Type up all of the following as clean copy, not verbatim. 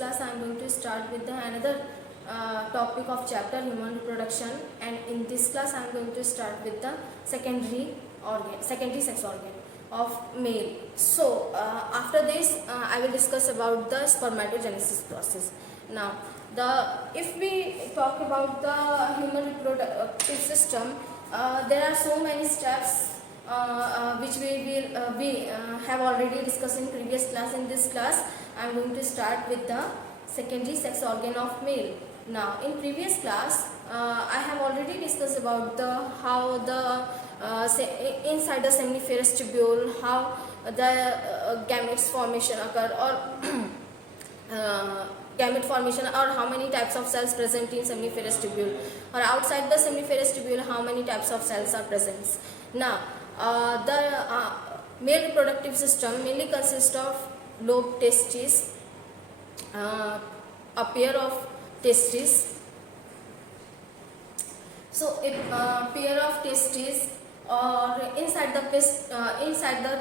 class I am going to start with another topic of chapter human reproduction, and in this class I am going to start with the secondary sex organ of male. So after this I will discuss about the spermatogenesis process. Now if we talk about the human reproductive system, there are so many steps which we have already discussed in previous class. In this class I am going to start with the secondary sex organ of male. Now in previous class I have already discussed about how the inside the seminiferous tubule, how the gametes formation occur, or gamete formation, or how many types of cells present in seminiferous tubule, or outside the seminiferous tubule how many types of cells are present. Now the male reproductive system mainly consists of lobe testes, a pair of testes. So a pair of testes, or inside the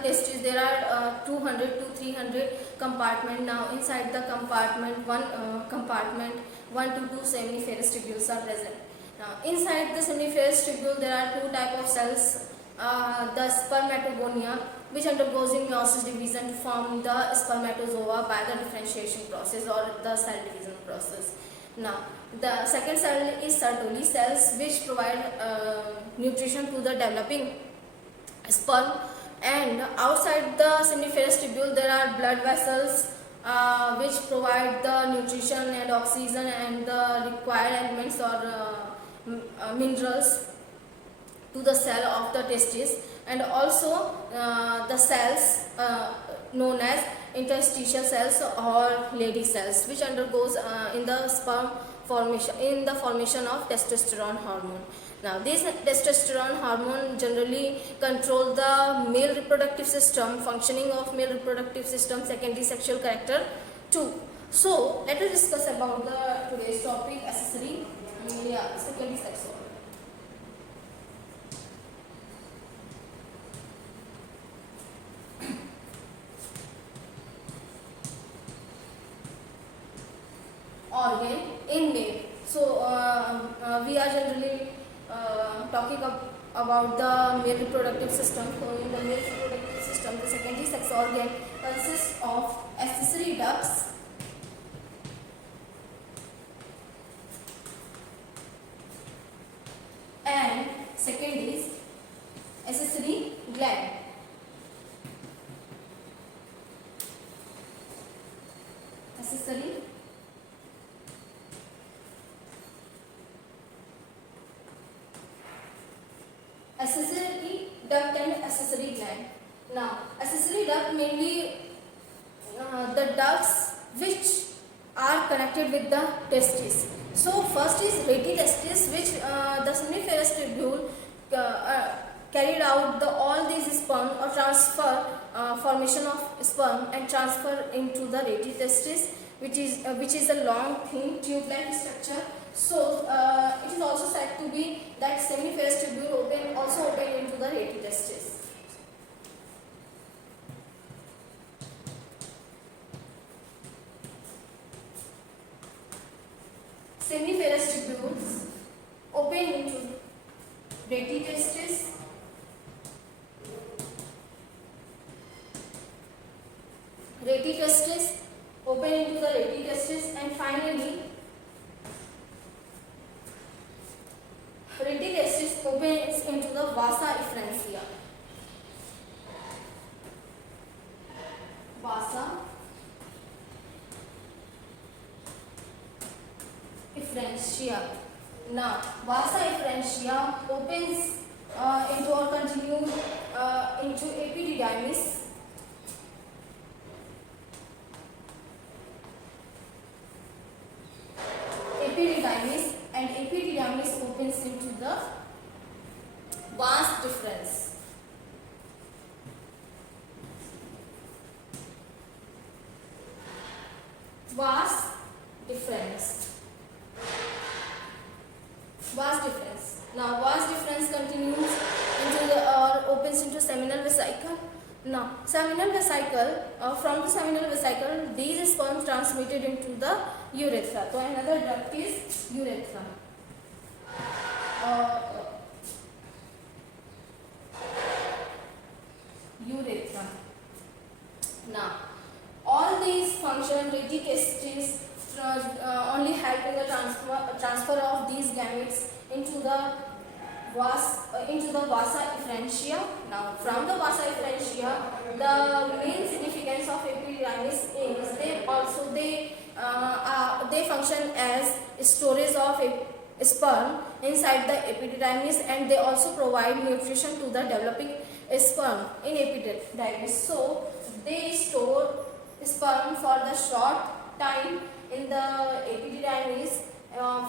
testes there are 200 to 300 compartment. Now inside the compartment, one to two seminiferous tubules are present. Now inside the seminiferous tubule there are two type of cells. The spermatogonia, which undergoes in meiosis division to form the spermatozoa by the differentiation process or the cell division process. Now the second cell is Sertoli cells, which provide nutrition to the developing sperm, and outside the seminiferous tubule there are blood vessels which provide the nutrition and oxygen and the required elements or minerals to the cell of the testis, and also the cells known as interstitial cells or lady cells, which undergoes in the sperm formation of testosterone hormone. Now this testosterone hormone generally control the male reproductive system, functioning of male reproductive system, secondary sexual character too. So let us discuss about the today's topic, accessory secondary sex organ in male. So we are generally talking about the male reproductive system. So in the male reproductive system, the secondary sex organ consists of accessory ducts, and second is accessory gland. Accessory duct and accessory gland. Now accessory duct mainly the ducts which are connected with the testes. So first is rete testis, which the seminiferous tubule carried out all these sperm or transfer formation of sperm and transfer into the rete testis, which is a long thin tube-like structure. So it is also said to be that seminiferous tubule open into the rete testis. Seminiferous tubules open into rete testis, rete testis open into the rete testis, and finally rete testis opens into the vasa efferentia. Vasa efferentia. Now vasa efferentia opens into or continues into epididymis. Epididymis, and epididymis opens into the vas deferens. Vas deferens. Vas deferens. Now vas deferens continues into the or opens into seminal vesicle, Now, seminal vesicle, from the seminal vesicle, these sperms transmitted into the urethra. So, another duct is urethra. Uh, Urethra. Now, all these function reticulocytes only help in the transfer of these gametes into the vasa efferentia. Now, from the vasa efferentia, the main significance of epididymis is they function as storage of sperm inside the epididymis, and they also provide nutrition to the developing sperm in epididymis. So, they store sperm for the short time in the epididymis.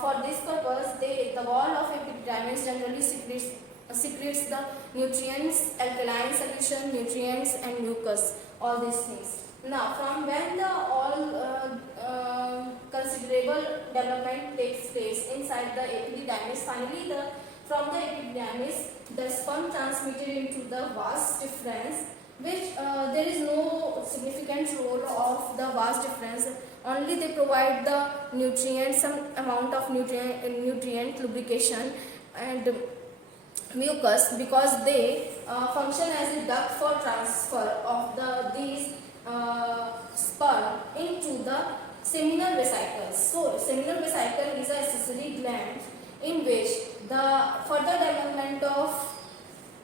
For this purpose, the wall of epididymis generally secretes the nutrients, alkaline solution, nutrients, and mucus, all these things. Now, from when the all considerable development takes place inside the epididymis, finally from the epididymis, the sperm transmitted into the vas deferens, which there is no significant role of the vas deferens. Only they provide the nutrients, some amount of nutrient lubrication and mucus, because they function as a duct for transfer of these sperm into the seminal vesicles. So, seminal vesicle is a accessory gland in which the further development of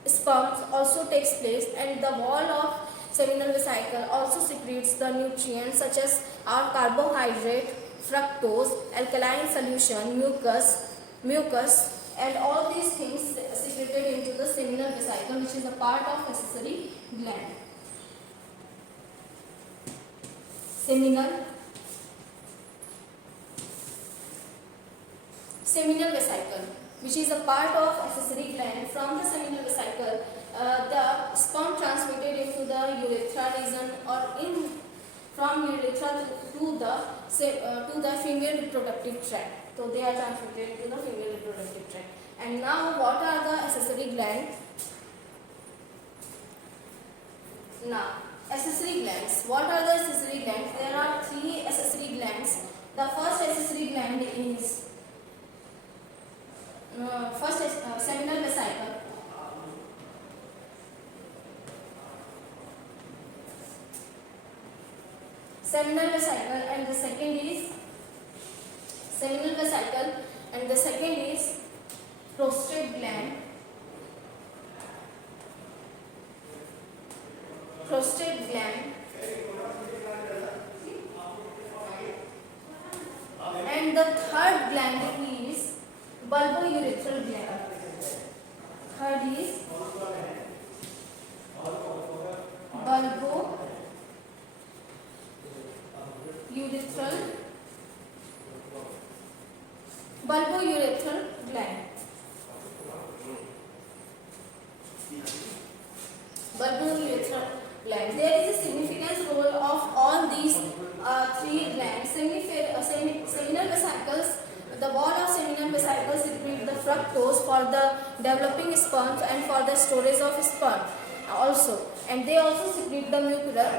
sperms also takes place, and the wall of seminal vesicle also secretes the nutrients such as carbohydrate, fructose, alkaline solution, mucus, and all these things secreted into the seminal vesicle, which is a part of accessory gland. Seminal vesicle, which is a part of accessory gland. From the seminal vesicle, the sperm transmitted into the urethra region or from urethra to the female reproductive tract. So they are transmitted to the female reproductive tract. And now, what are the accessory glands? Now, accessory glands. What are the accessory glands? There are 3 accessory glands. The first accessory gland is seminal vesicle. Seminal vesicle, and the second is seminal vesicle, and the second is prostate gland. Prostate gland, and the third gland is bulbourethral gland. Third is bulbourethral gland. Bulbourethral gland. There is a significant role of all these 3 glands. Seminal vesicles. The wall of seminal vesicles secrete the fructose for the developing sperms and for the storage of sperm also, and they also secrete the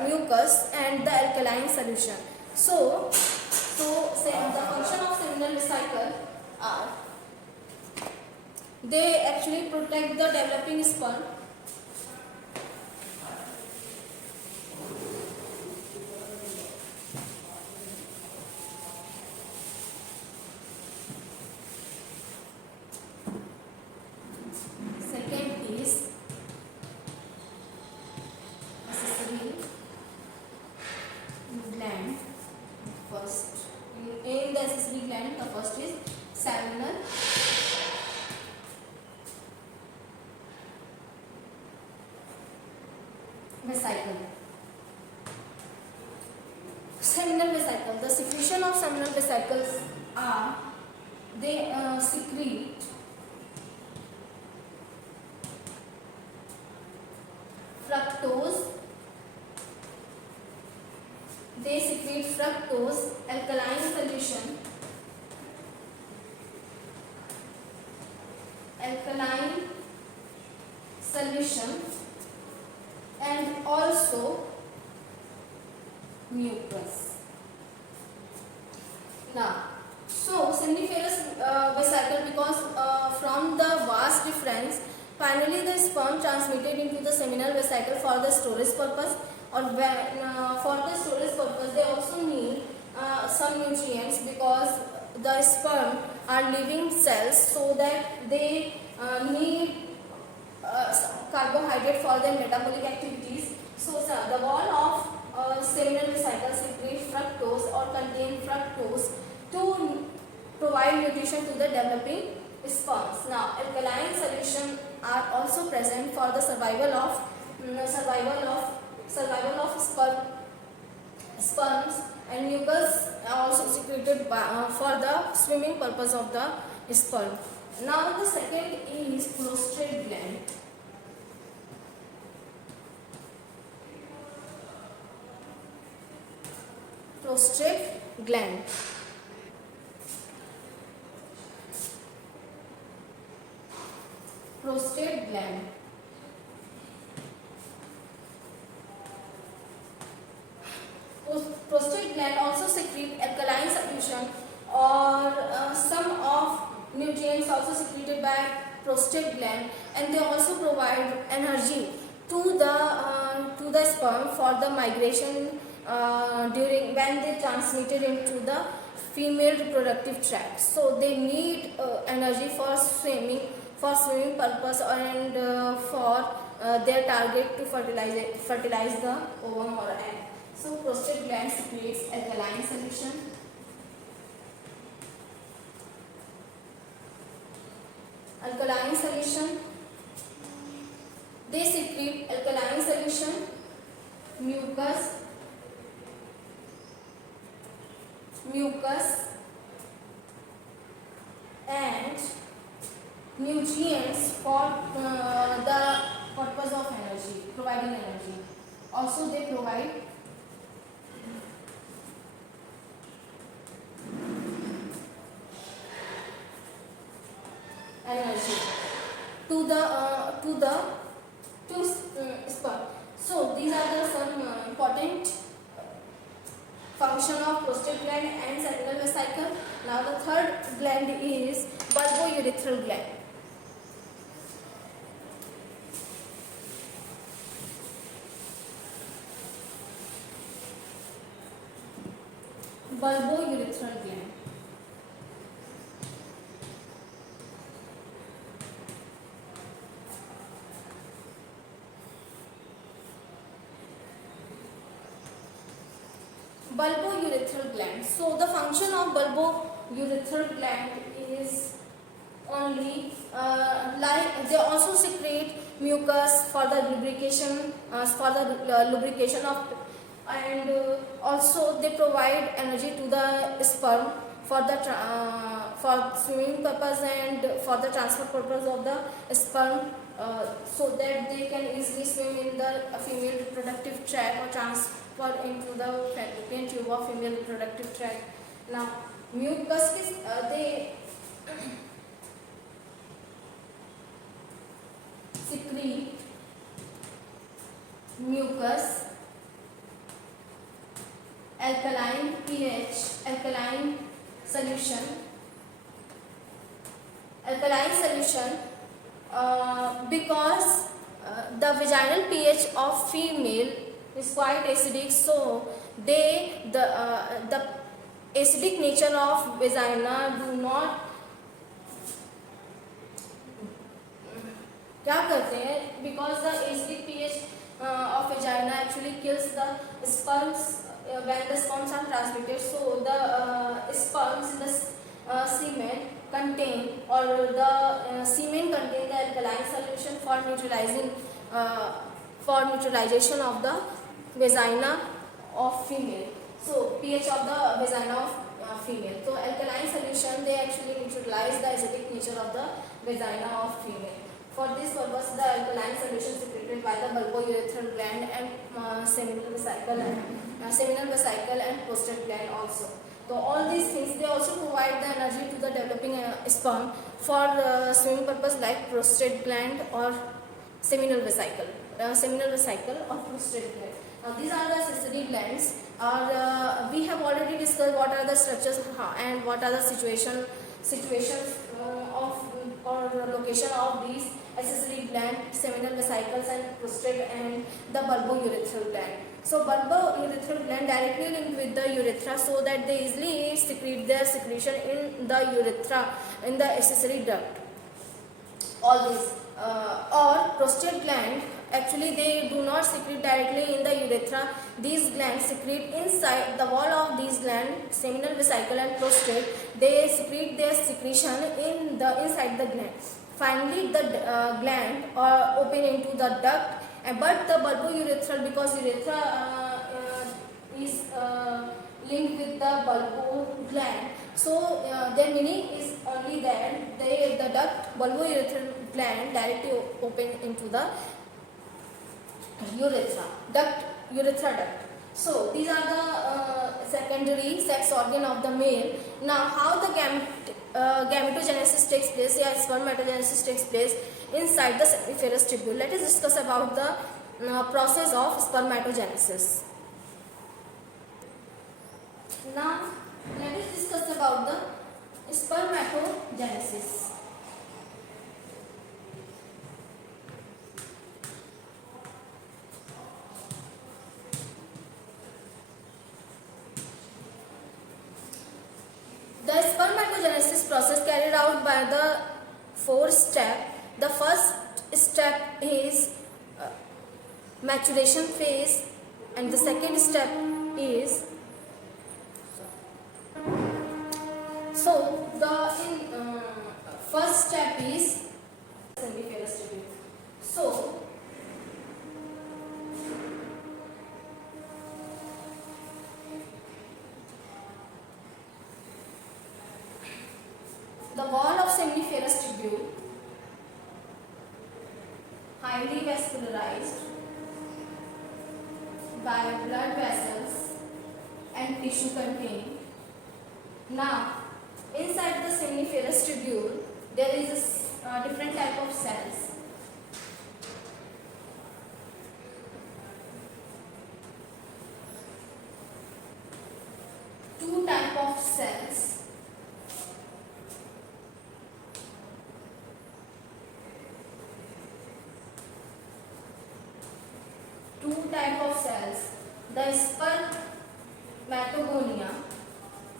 mucus and the alkaline solution. So the function of seminal vesicle are, they actually protect the developing sperm. In the accessory gland, the first is seminal vesicle. Seminal vesicle. The secretion of seminal vesicles are, they secrete fructose. They secrete fructose, alkaline solution, and all Now, so seminiferous vesicle, because from the vast difference, finally the sperm transmitted into the seminal vesicle for the storage purpose, or when, for the storage purpose they also need some nutrients, because the sperm are living cells, so that they need carbohydrate for their metabolic activities. So the wall of seminal vesicle secrete fructose or contain fructose to provide nutrition to the developing sperms. Now, alkaline solution are also present for the survival of sperms, and mucus are also secreted for the swimming purpose of the sperm. Now, the second is prostate gland. Prostate gland. Prostate gland. Prostate gland also secrete alkaline solution, or some of nutrients also secreted by prostate gland, and they also provide energy to the sperm for the migration during when they transmitted into the female reproductive tract. So they need energy for swimming purpose, and for their target to fertilize the ovum or egg. So prostate gland secretes alkaline solution. Alkaline solution. They secrete alkaline solution, mucus, and nutrients for the purpose of energy, providing energy. Also, they provide energy to sperm. So these are the some important function of prostate gland and seminal vesicle. Now the third gland is bulbourethral gland. Bulbourethral gland. Bulbourethral gland. So the function of bulbourethral gland is only like they also secrete mucus for the lubrication of, and also they provide energy to the sperm for the for swimming purpose and for the transfer purpose of the sperm, so that they can easily swim in the female reproductive tract or transfer into the fallopian tube of female reproductive tract. Now, mucus is they secrete mucus, alkaline pH, alkaline solution, because the vaginal pH of female is quite acidic, so the acidic nature of vagina do not क्या करते हैं, because the acidic pH of vagina actually kills the sperms when the sperms are transmitted. So the sperms in the semen contain, or the semen contain the alkaline solution for neutralization of the vagina of female. So pH of the vagina of female. So alkaline solution, they actually neutralize the acidic nature of the vagina of female. For this purpose, the alkaline solution secreted by the bulbourethral gland and seminal vesicle and prostate gland also. So all these things, they also provide the energy to the developing sperm for swimming purpose, like prostate gland or seminal vesicle or prostate gland. Now these are the accessory glands or we have already discussed what are the structures and what are the situations of or location of these accessory gland, seminal vesicles and prostate, and the bulbourethral gland. So bulbourethral gland directly linked with the urethra, so that they easily secrete their secretion in the urethra, in the accessory duct. All these or prostate gland, actually they do not secrete directly in the urethra. These glands secrete inside the wall of these glands, seminal vesicle and prostate. They secrete their secretion in the inside the gland. Finally the gland open into the duct, but the bulbourethral, because urethra is linked with the bulbo gland, so their meaning is only that the duct, bulbourethral gland, directly open into the urethra duct. So these are the secondary sex organ of the male. Now how the gametogenesis takes place, yeah, spermatogenesis takes place inside the seminiferous tubule. Let us discuss about the process of spermatogenesis. Now let us discuss about the spermatogenesis. The spermatogenesis process carried out by the 4 steps. The first step is maturation phase, and the second step is first step is seminiferous tubule. So the wall of seminiferous tubule, highly vascularized by blood vessels and tissue contained. Now, inside the seminiferous tubule, there is a different type of cells. Two type of cells. The spermatogonia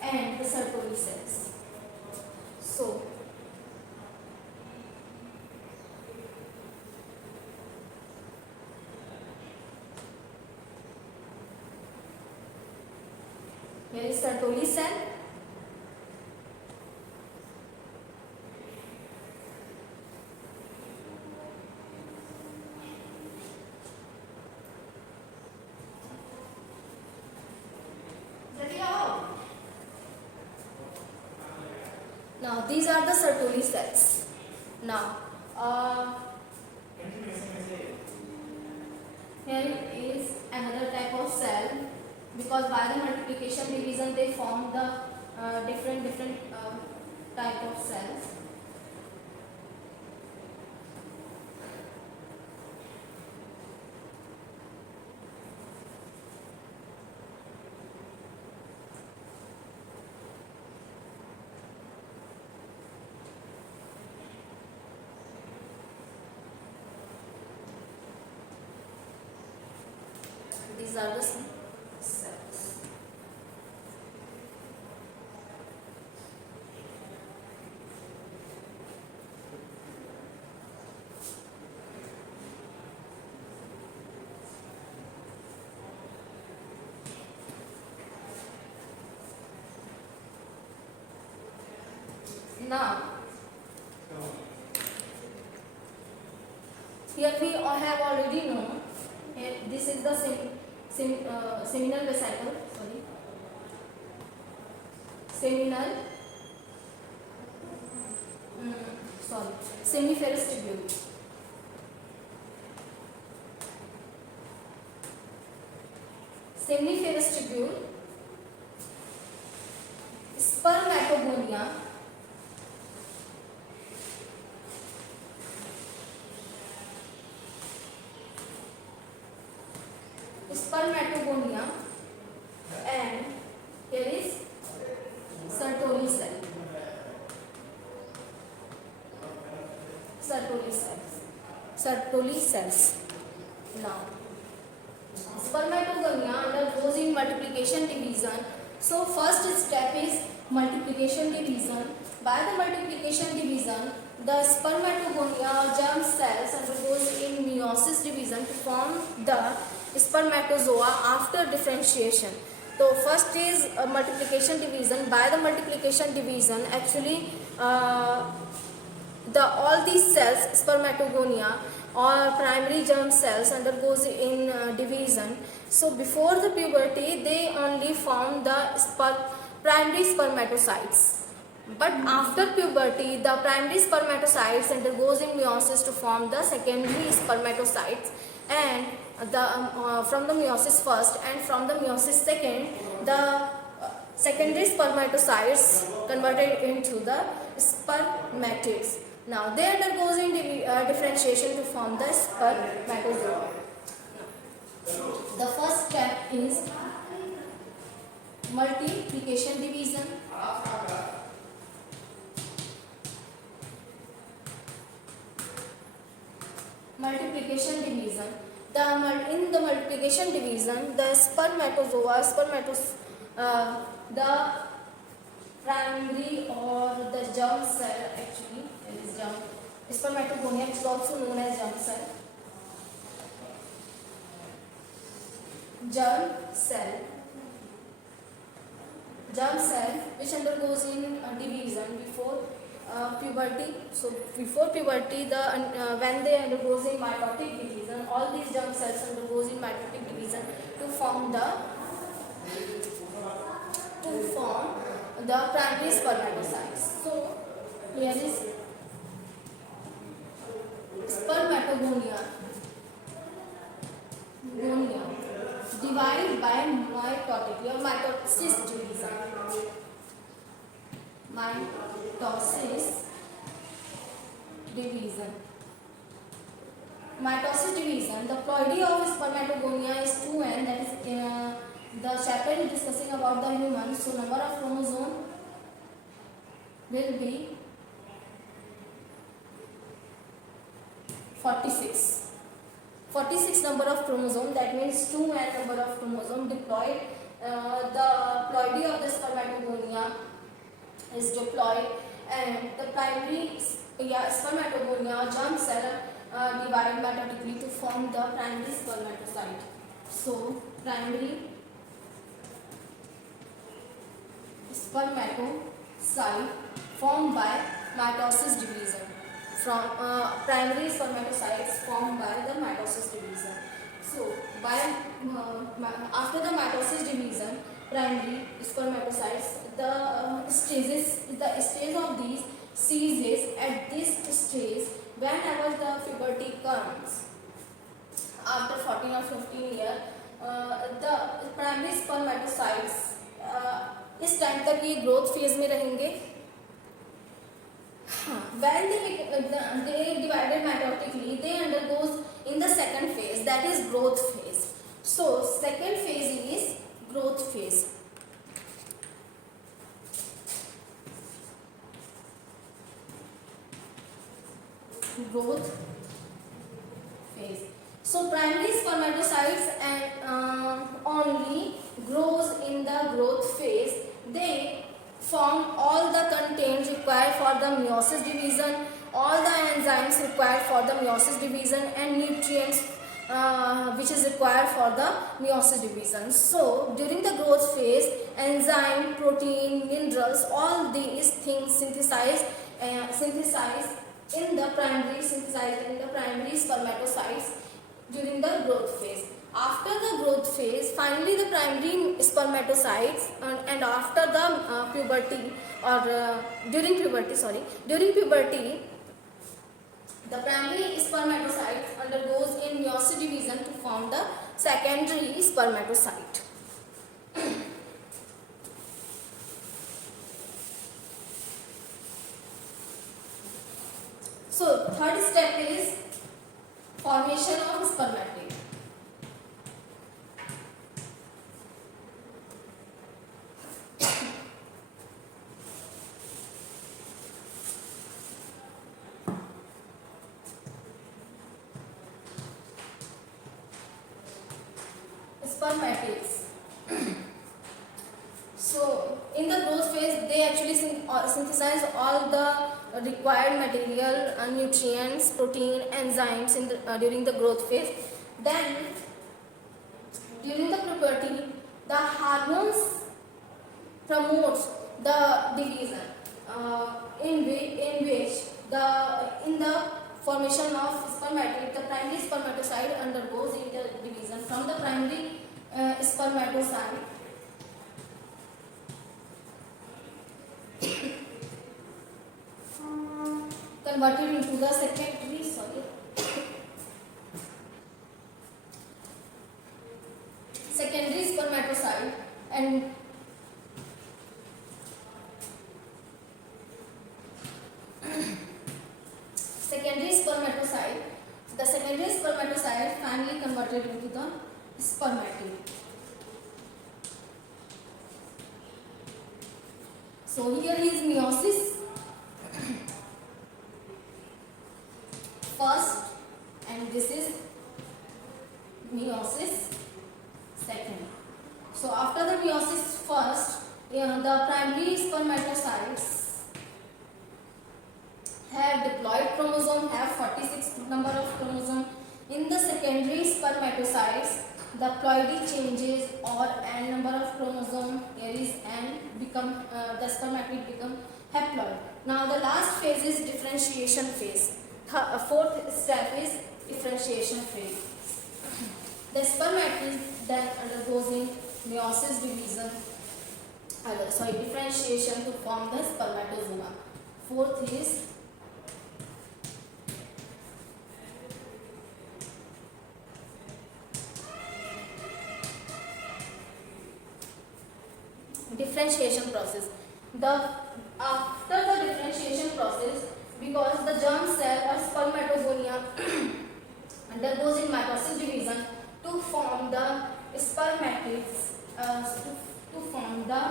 and the Sertoli cells. So here is Sertoli cell. Now these are the Sertoli cells. Now here is another type of cell, because by the multiplication division they form the different type of cells. These are the cells. Now, here we have already known. Here, this is the seminal vesicle. Seminiferous tubule. Seminiferous tubule, spermatogonia, Sertoli cells. Now, spermatogonia undergoes in multiplication division. So first step is multiplication division. By the multiplication division, the spermatogonia or germ cells undergoes in meiosis division to form the spermatozoa after differentiation. So first is multiplication division. By the multiplication division, actually all these cells, spermatogonia or primary germ cells, undergoes in division. So before the puberty, they only form the primary spermatocytes. But after puberty, the primary spermatocytes undergoes in meiosis to form the secondary spermatocytes, and from the meiosis first and from the meiosis second, the secondary spermatocytes converted into the spermatids. Now they undergoes in differentiation to form the spermatozoa. The first step is multiplication division. Multiplication division. In the multiplication division, the spermatozoa, the primary or the germ cell, actually it is germ. Spermatogonia is also known as germ cell. Germ cell which undergoes in division before puberty. So before puberty, when they undergoes in mitotic division, all these germ cells undergoes in mitotic division to form the primary spermatocytes. So here is spermatogonia divided by mitotic or mitosis division. Mitosis division. The ploidy of spermatogonia is 2n, that is the chapter is discussing about the human. So number of chromosome will be 46. 46 number of chromosome, that means 2n number of chromosome diploid. The ploidy of the spermatogonia is diploid, and the primary spermatogonia germ cell divide mitotically to form the primary spermatocyte. So primary spermatocyte formed by mitosis division. From primary spermatocytes formed by the mitosis division. So after the mitosis division, primary spermatocytes, the stage of these ceases at this stage whenever the puberty comes. After 14 or 15 years, the primary spermatocytes इस time तक ये growth phase में रहेंगे. When they divided mitotically, they undergoes in the second phase, that is growth phase. So second phase is growth phase. So primary spermatocytes only grows in the growth phase. They form all the contents required for the meiosis division, all the enzymes required for the meiosis division, and nutrients which is required for the meiosis division. So during the growth phase, enzyme, protein, minerals, all these things synthesized in the primary spermatocytes during the growth phase. After the growth phase, finally the primary spermatocytes and after the puberty or during puberty, the primary spermatocytes undergoes in meiosis division to form the secondary spermatocyte. So third step is formation of spermatid. spermatids. So in the growth phase, they actually synthesize all the required material, nutrients, protein, enzymes during the growth phase. Then during the puberty, the hormones promotes the division, in which in the formation of spermatid, the primary spermatocyte undergoes interdivision from the primary spermatocyte converted into the secondary spermatocyte, and the secondary spermatocyte finally converted into the spermatid. So here is meiosis first, and this is meiosis second. So after the meiosis first, the primary spermatocytes have diploid chromosome, have 46 number of chromosome. In the secondary spermatocytes, the ploidy changes or n number of chromosome, here is n, become the spermatid become haploid. Now the last phase is differentiation phase. Fourth step is differentiation phase. The spermatid then undergoes in meiosis division, differentiation to form the spermatozoa. Fourth is differentiation process. After the differentiation process, because the germ cell or spermatogonia undergoes in mitosis division to form the spermatids, to form the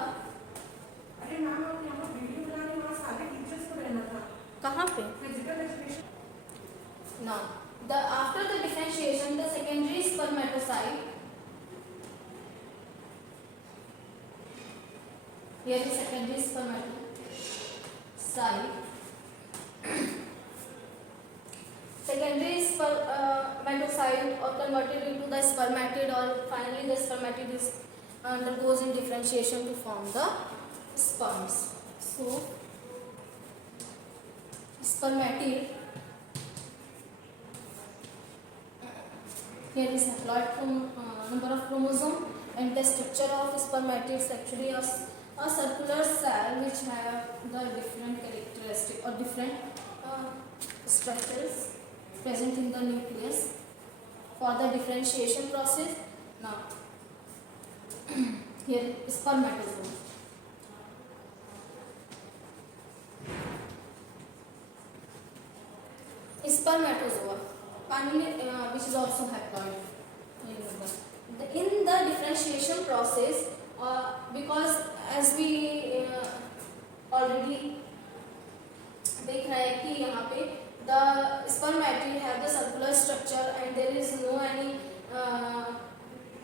अरे ma'am आप यहाँ पर video बनाने वहाँ सारे teachers को रहना था कहाँ पे physical education. now after the differentiation, the secondary spermatocyte, here is secondary spermatocyte, secondary spermatocyte or converted into the spermatid, or finally the spermatid is undergoes in differentiation to form the sperms. So spermatid, here is haploid number of chromosome, and the structure of spermatid is actually a circular cell which have the different characteristic or different structures present in the nucleus for the differentiation process. Now here spermatozoa. Spermatozoa, finally, which is also haploid. In the differentiation process, because as we already देख रहे हैं कि यहाँ पे the spermatid have the circular structure and there is no any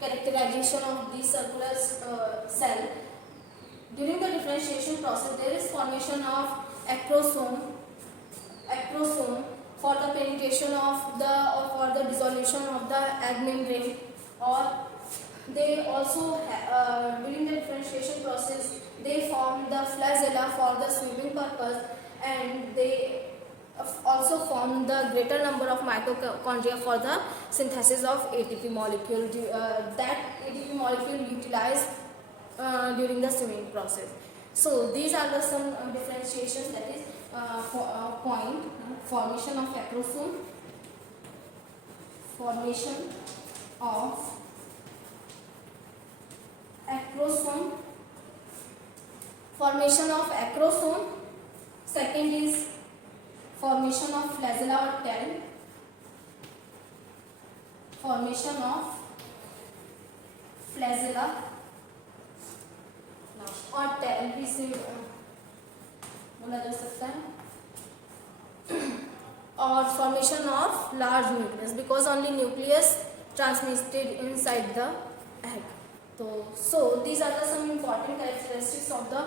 characterization of this circular cell. During the differentiation process, there is formation of acrosome for the penetration of the or for the dissolution of the egg membrane, or they also during the differentiation process they form the flagella for the swimming purpose, and they also form the greater number of mitochondria for the synthesis of ATP molecule. That ATP molecule utilized during the swimming process. So these are the some differentiation, that is point formation of acrosome, formation of acrosome. Second is formation of flagella or tail, formation of flagella or tail भी से बोला जा सकता है, or formation of large nucleus, because only nucleus transmitted inside the egg. So these are the some important characteristics of the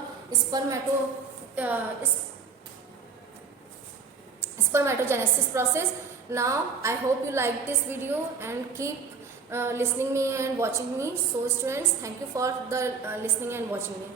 spermatogenesis process. Now I hope you like this video and keep listening me and watching me. So students, thank you for the listening and watching me.